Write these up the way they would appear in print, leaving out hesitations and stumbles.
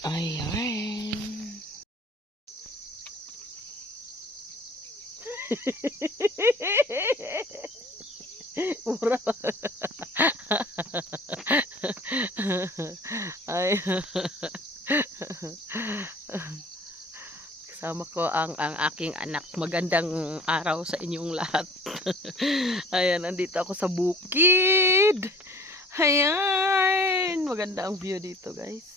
Ayan. Mura. Ay. Kasama ko ang aking anak. Magandang araw sa inyong lahat. Ayan, nandito ako sa bukid. Ayan, maganda ang view dito, guys.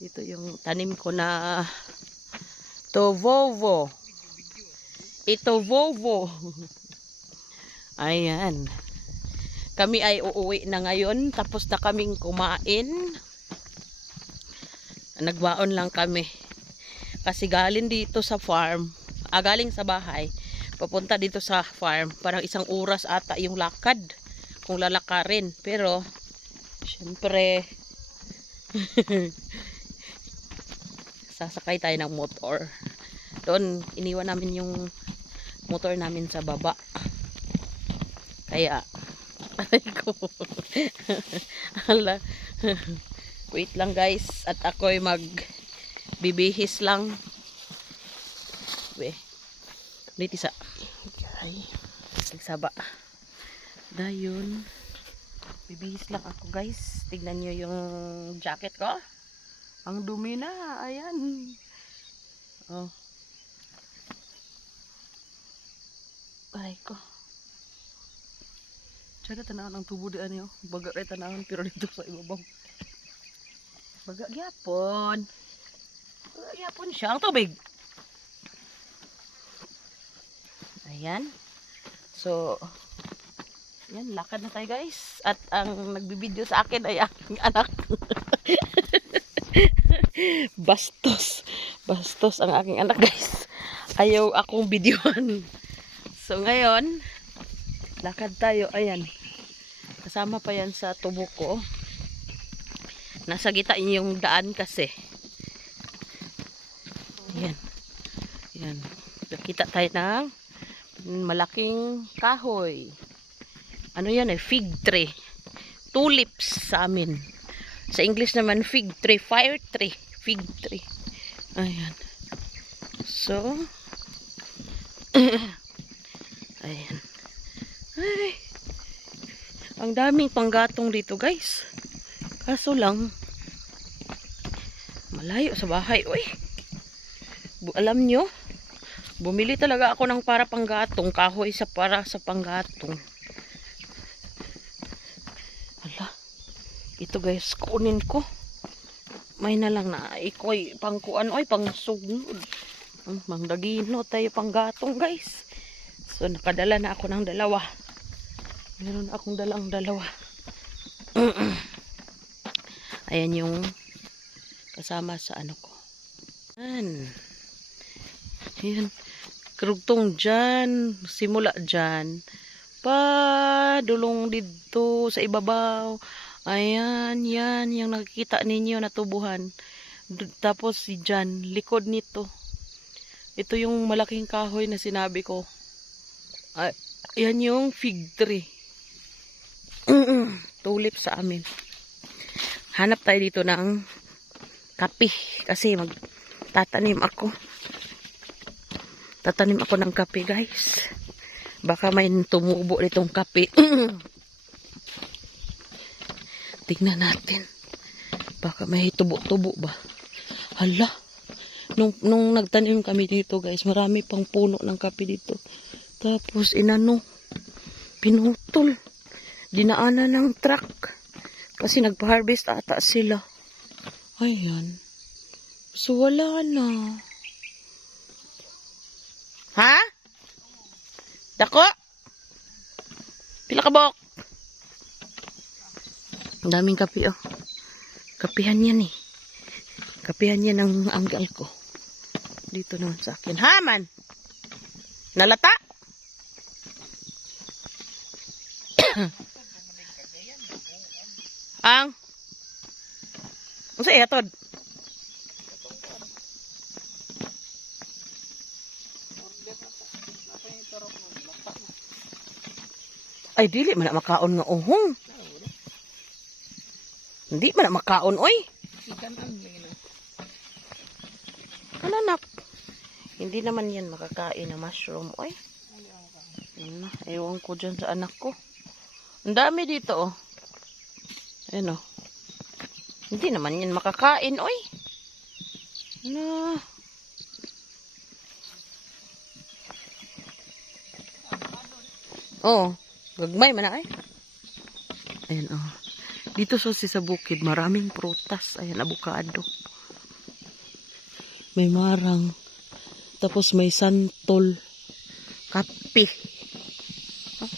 Ito yung tanim ko na tovovo. Ito vovo. Ayan. Kami ay uuwi na ngayon. Tapos na kaming kumain. Nagbaon lang kami. Kasi galing dito sa farm. Galing sa bahay. Papunta dito sa farm. Parang 1 oras ata yung lakad. Kung lalakarin. Pero, syempre, sasakay tayo ng motor. Doon, iniwan namin yung motor namin sa baba. Kaya, aray ko. Hala. Wait lang guys. At ako'y magbibihis lang. Weh. Ulit isa. Okay. Nagsaba. Dayon. Bibihis lang ako guys. Tignan nyo yung jacket ko. Ang dumi na. Ayan. Oh. Aray ko. Sada tanawan ang tubo diyan yo. Baga kay tanawan pero dito sa ibabaw. Baga gyapon. Baga gyapon siya ang tubig. Ayan. So, yan, lakad na tayo guys. At ang nagbibideo sa akin ay aking anak. Bastos. Bastos ang aking anak guys. Ayaw akong videoan. So ngayon, lakad tayo. Ayan. Kasama pa yan sa tubo ko. Nasa gitna yung daan kasi. Ayan. Ayan. Nakita tayo ng malaking kahoy. Ano yan fig tree. Tulips sa amin. Sa English naman fig tree, fire tree, fig tree. Ayan. So, ayan. Ay, ang daming panggatong dito guys. Kaso lang, malayo sa bahay. Uy, alam nyo, bumili talaga ako ng para panggatong, kahoy sa para sa panggatong. Hala, ito guys, kunin ko. May na lang na ikoy pangkuan, oy, pang sugnod. Mangdagino tayo panggatong guys. So nakadala na ako ng 2. Meron akong dalang 2. Ayan yung kasama sa ano ko. Ayan. Krugtong dyan. Simula dyan. Dulong dito sa ibabaw. Ayan. Yan. Yung nakikita ninyo na tubuhan. Tapos si dyan. Likod nito. Ito yung malaking kahoy na sinabi ko. Ayan yung fig tree. Tulip sa amin. Hanap tayo dito ng kape. Kasi magtatanim ako. Tatanim ako ng kape guys. Baka may tumubo nitong kape. Tingnan natin. Baka may tubo-tubo ba. Hala. Nung nagtanim kami dito guys. Marami pang puno ng kape dito. Tapos pinutol. Dinaanan ng truck. Kasi nagpa-harvest ata sila. Ayan. So wala na. Ha? Dako? Pila ka bok? Ang daming kape oh. Kapihan yan eh. Kapihan yan ng anggal ko. Dito naman sa akin. Ha man? Nalata? Ang? Ano sa iatod? Ay, dili man makaon nga uhong. Hindi man makaon, oy. Anak, hindi naman yan makakain na mushroom. Oy, ewan ko dyan sa anak ko. Ang dami dito, oh. Ayan, oh. Hindi naman yan makakain, oy. Ano? Oh, gagmay man na, ay. Ayan, oh. Dito sa bukid, maraming prutas. Ayan, abukado. May marang. Tapos may santol. Kape.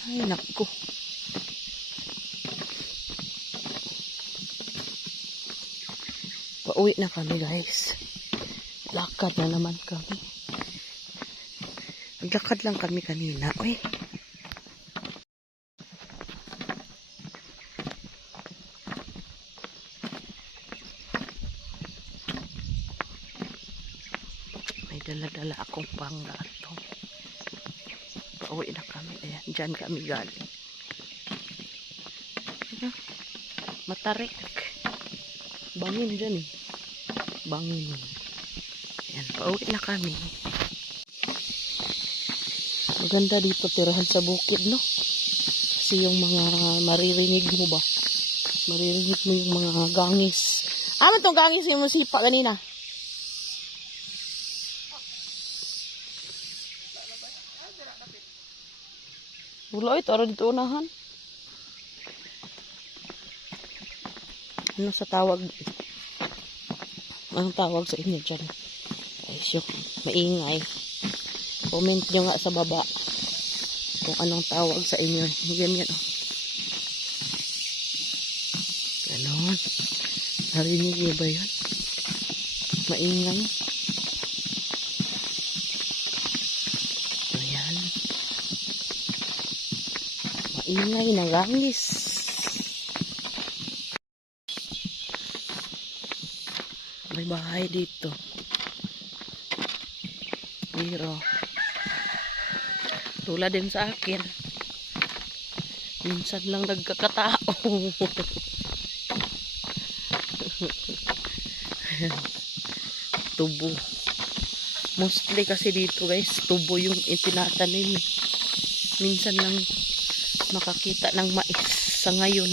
Ay, naku. Pauwi na kami, guys. Lakad na naman kami. Naglakad lang kami kanina. Uy. May dala-dala akong panggato. Pauwi na kami. Ayan, dyan kami galing. Matarik. Bangin dyan eh. Bangin. Ayan, pauwi na kami. Maganda dito tirahan sa bukid, no? Kasi yung mga maririnig mo ba? Maririnig mo yung mga gangis. Ano tong gangis yung musipa kanina? Wala ito, ara dito unahan. Ano sa tawag? Anong tawag sa inyo dyan? Ay, syok, maingay. Comment nyo nga sa baba kung anong tawag sa inyo. Ganyan, oh. Ganon. Narinig nyo ba yun? Maingay. Ayan. Maingay na gangis. May bahay dito. Pero tulad din sa akin, minsan lang nagkakatao. Tubo. Mostly kasi dito, guys, tubo yung itinatanim. Minsan lang makakita ng mais. Sa ngayon,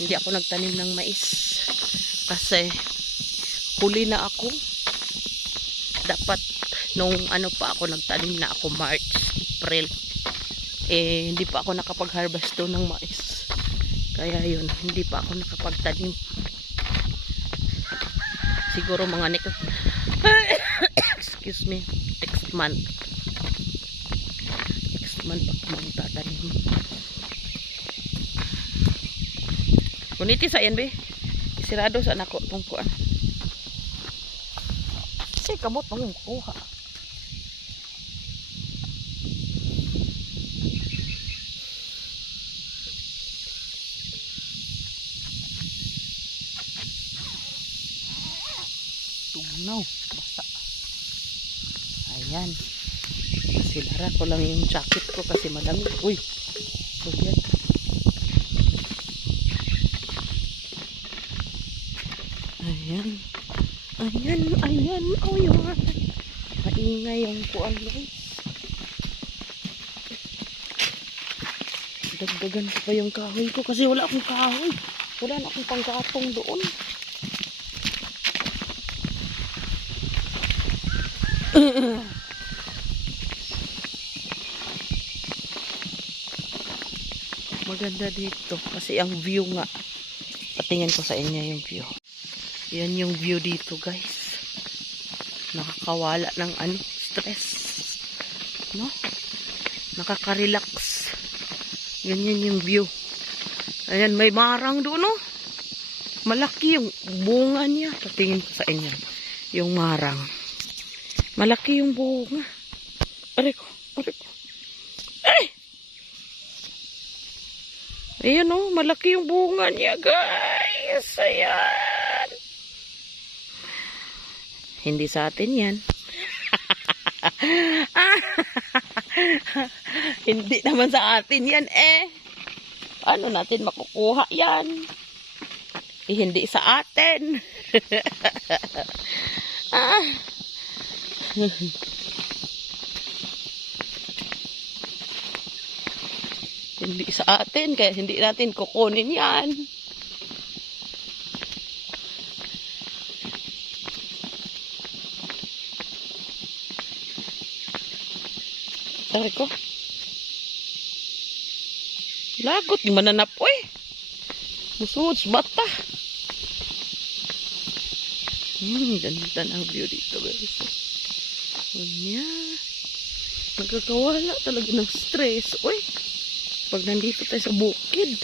hindi ako nagtanim ng mais. Kasi huli na ako. Dapat nung ano pa ako nagtanim na ako March, April. Eh hindi pa ako nakapag-harvest to ng mais. Kaya yun, hindi pa ako nakapagtanim. Siguro mga next excuse me, next month. Next month ako magtatanim. Kuniti sa yan, be. Isirado sa anak ko itong kuan. Kasi kamot mong kuha. Tugnaw. Basta. Ayan. Silara ko lang yung jacket ko kasi madami. Uy. So yan. Ayan. Ayan, ayan, oh yun. Maingay yung kuan, guys. Dagdagan ko pa yung kahoy ko kasi wala akong kahoy. Wala na akong panggatong doon. Maganda dito kasi ang view nga. Patingin ko sa inyo yung view. Yan yung view dito, guys. Nakakawala ng ano, stress. No? Nakaka-relax. Ganyan yung view. Ayan, may marang doon, no? Malaki yung bunga niya. Patingin ko sa inyo. Yung marang. Malaki yung bunga. Aray ko, aray ko. Ay! Ayan, no? Malaki yung bunga niya, guys. Ayan. Hindi sa atin yan. Hindi naman sa atin yan eh. Ano natin makukuha yan? Eh, hindi sa atin. Ah. Hindi sa atin, kaya hindi natin kukunin yan. Tari ko. Lagot, di mananap, oy. Musuod sa bata. Ganda ng view dito, guys. Ganyan. Nagkakawala talaga ng stress, oy. Pag nandito tayo sa bukid.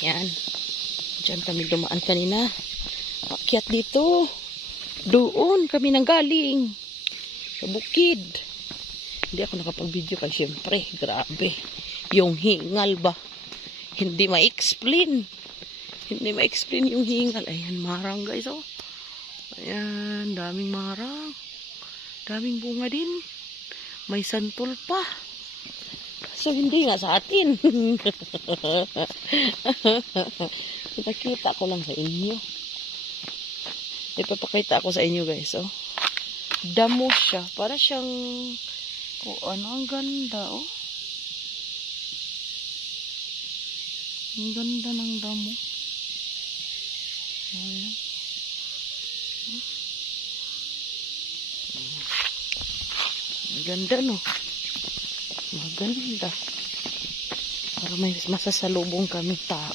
Yan. Diyan kami dumaan kanina. Akyat dito. Doon kami nanggaling. Sa bukid. Hindi ako nakapag-video kasi syempre, grabe. Yung hingal ba? Hindi ma-explain. Hindi ma-explain yung hingal. Ayan, marang guys, oh. Ayan, daming marang. Daming bunga din. May santol pa. So, hindi nga sa atin. Nakita ko lang sa inyo. Ipapakita ko sa inyo, guys, oh. Damo siya. Para siyang, oh, ano, ang ganda, oh. Ang ganda ng damo. Ayan. Ang ganda, no? Maganda. Para may masasalubong kaming tao.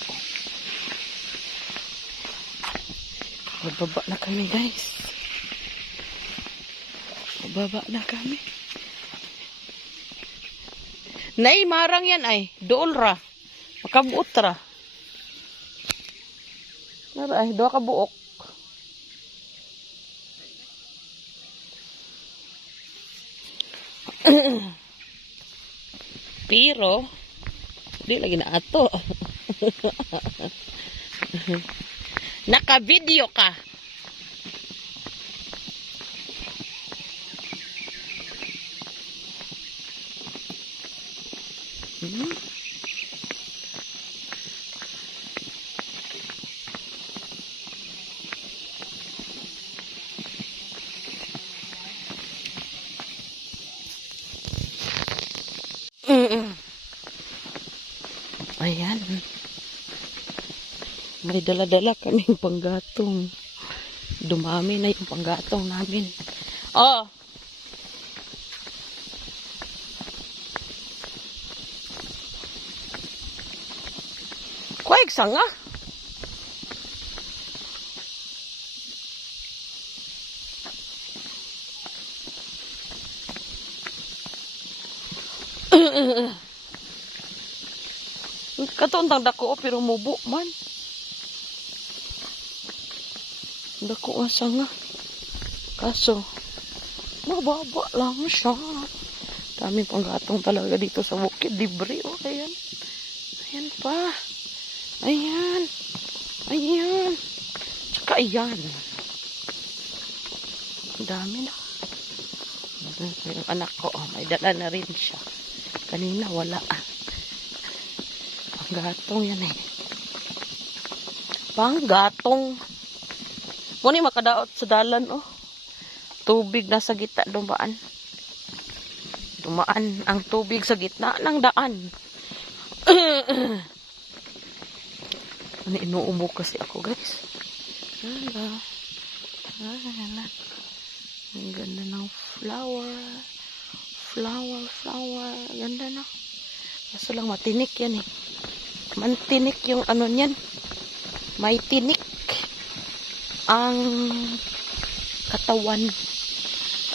Bababa na kami, guys. Bababa na kami. Nay, marang yan ay. Dool ra. Makabuot ra. Nara ay, doa ka buok. Pero, di lagi na ato. Naka-video ka. Ayan. May dala-dala kaming panggatong. Dumami na yung panggatong namin. Oh! Kuwaig sanga. Katuntang dako pero mubo man. Dako nga sanga. Kaso, mababa lang siya. Daming panggatong talaga dito sa bukid. Libre, oh. Ayan. Ayan pa. Ayan. Ayan. Tsaka ayan. Ang dami na. Yung anak ko, oh, may dala na rin siya. Kanina wala. Panggatong yan eh. Panggatong. Muna makadaot sa dalan, oh. Tubig na sa gitna dumaan. Dumaan ang tubig sa gitna ng daan. Ano, inuubo kasi ako, guys. Ang ganda ng flower. Flower. Ganda na. Kaso lang matinik yan eh. Mantinik yung ano niyan. May tinik ang katawan.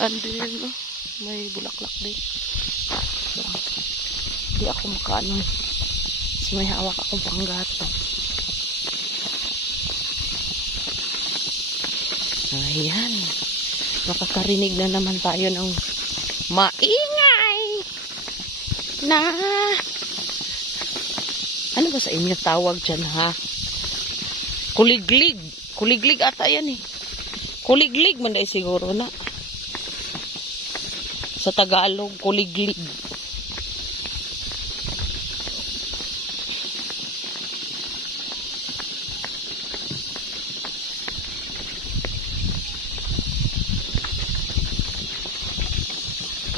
And then, may bulaklak din. So, hindi ako makaano. Kasi may hawak akong panggatong. Ayan. Makakarinig na naman tayo ng maingay na ano ba sa inyo tawag dyan, ha? Kuliglig. Kuliglig ata yan eh. Kuliglig man dahil siguro na. Sa Tagalog, kuliglig.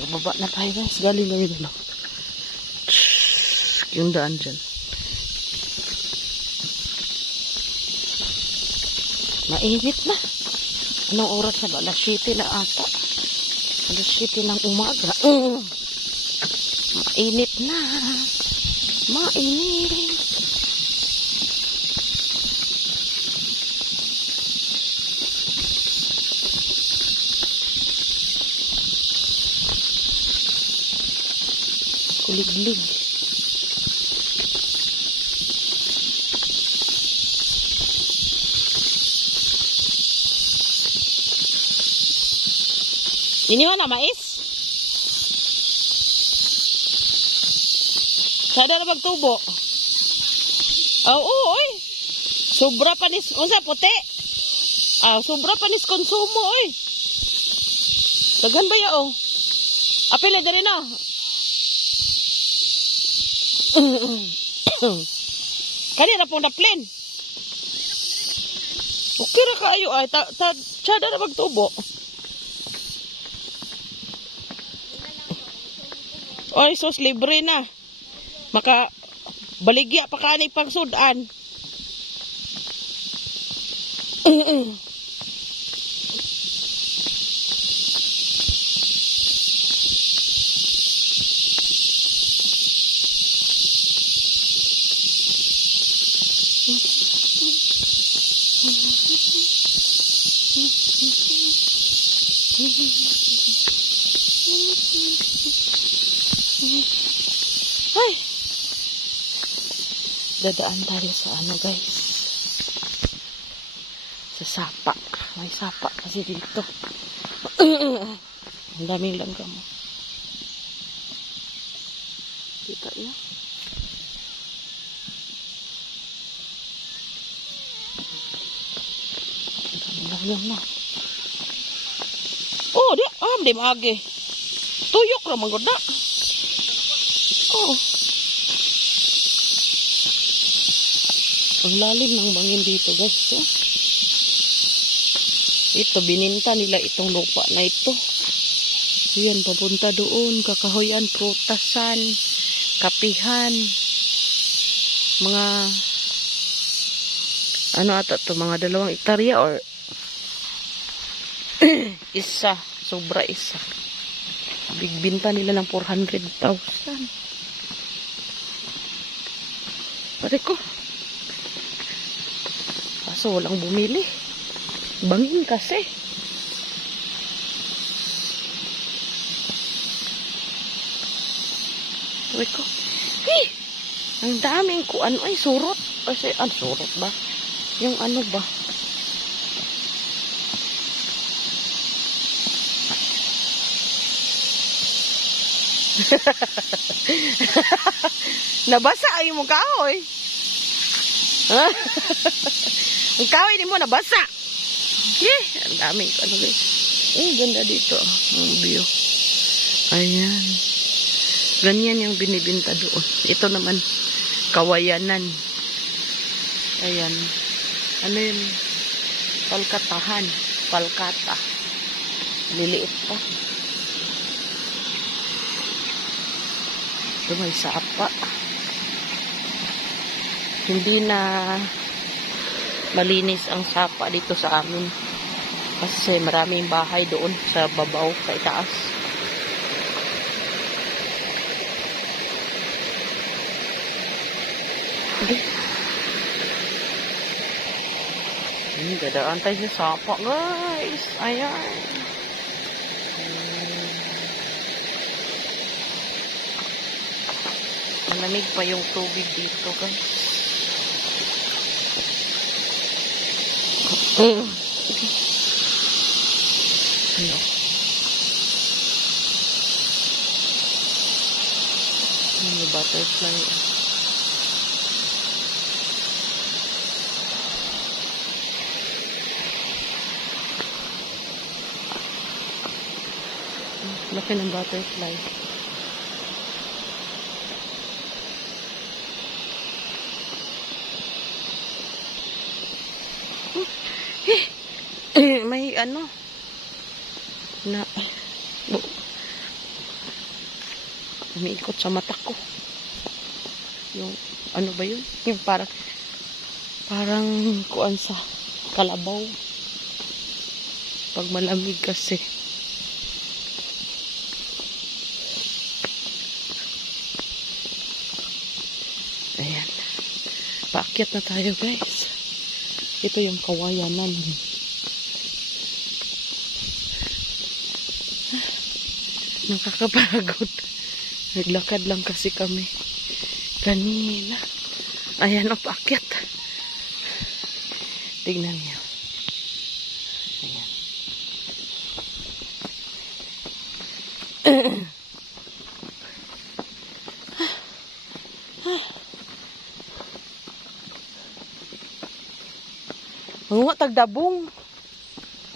Pababa na tayo guys. Galing kami doon. Yung daan dyan. Mainit na. Anong oras na ba? Alas 7 na ata. Alas 7 ng umaga. Mainit na. Mainit. Kuliglig. Iniho na mais? Sada na magtubo. Oo, oy. Sobra panis, unsa puti? Sobra panis konsumo oy. Daghan ba ya oh? Apil na diri na. Kanina pong na plain. Okay ra kayo ay sada na magtubo. Oy, sus libre na. Maka baligya pa kani pang sudan. Ay. Dadaan tayo sa ano guys. Sa sapa. May sapa kasi dito. Ang daming langgam. Kita yun. Ang daming langgam na. Oh, di maagi. Tuyok ra man gud na. Oh. Ang lalim ng bangin dito, guys. Oh. Ito, bininta nila itong lupa na ito. Yan, papunta doon. Kakahoyan, prutasan, kapihan. Mga, ano ata to, mga 2 hektarya or isa. Sobra isa. Bigbinta nila ng 400,000. Pare ko. Kaso walang bumili. Bangin kasi. Pare ko. Ang daming kuan. Ay, surot. Kasi, surot ba? Yung ano ba? Nabasa ay mo kahoy. Ang kahoy ni mo nabasa. Ang daming ano guys. Ganda dito ang view. Ayan. Ganyan yung binibinta doon. Ito naman kawayanan. Ayan. Ano yun? Palkatahan. Palkata. Liliit pa. Ito may sapa. Hindi na malinis ang sapa dito sa amin. Kasi maraming bahay doon sa babaw, sa itaas. Dadaan tayo sa sapa, guys. Ayan. Malamig pa yung tubig dito, guys. Ano butterfly? Laki ng butterfly. May ano na Umiikot sa mata ko. Yung, ano ba yun? Yung parang kuan sa kalabaw. Pag malamig kasi. Ayan. Paakyat na tayo, guys. Ito yung kawayanan. Nakakapagod. Naglakad lang kasi kami kanina. Ayan o, paakyat. Tignan niyo. Ayan. Mga tagdabong.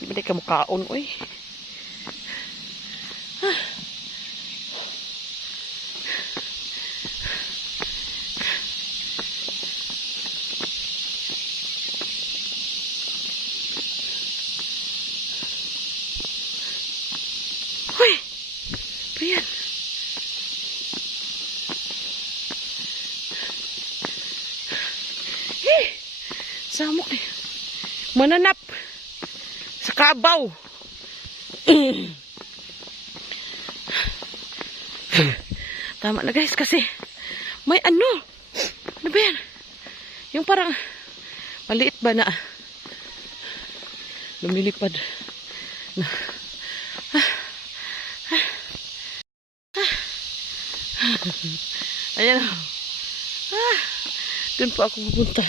Hindi ka mukhaon, uy. Uy! Ayan. Samok eh. Mananap sa kabaw. Tama na guys kasi may ano ba yan? Yung parang maliit ba na lumilipad na. Ayan o. Doon po ako pupunta.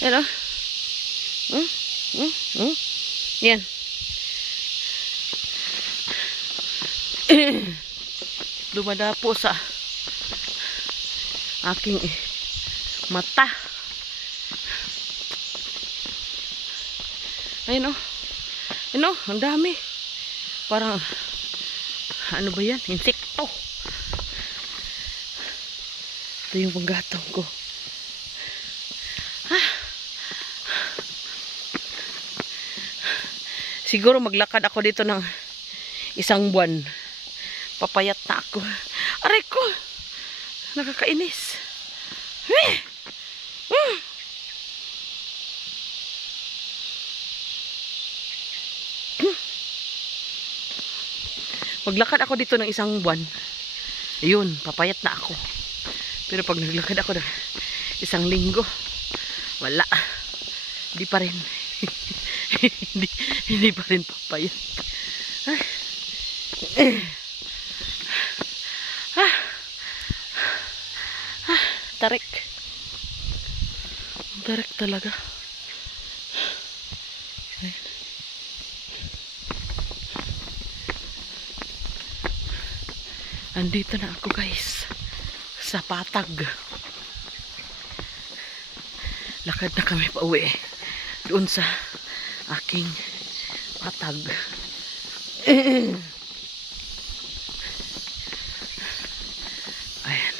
Ayan o. Yan. Dumadapo sa aking mata. Ayun o. Ayun o, ang dami. Parang, ano ba yan? Insekto. Ito yung panggatong ko. Siguro maglakad ako dito ng 1 buwan. Papayat na ako. Aray ko! Nakakainis. Maglakad ako dito ng 1 buwan. Ayun, papayat na ako. Pero pag naglakad ako ng 1 linggo, wala. Hindi pa rin. hindi pa rin papayat. Tarik. Tarik talaga. Andito na ako guys sa Patag. Lakad na kami pa uwi doon sa aking Patag. Ayan.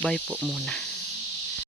Bye po muna.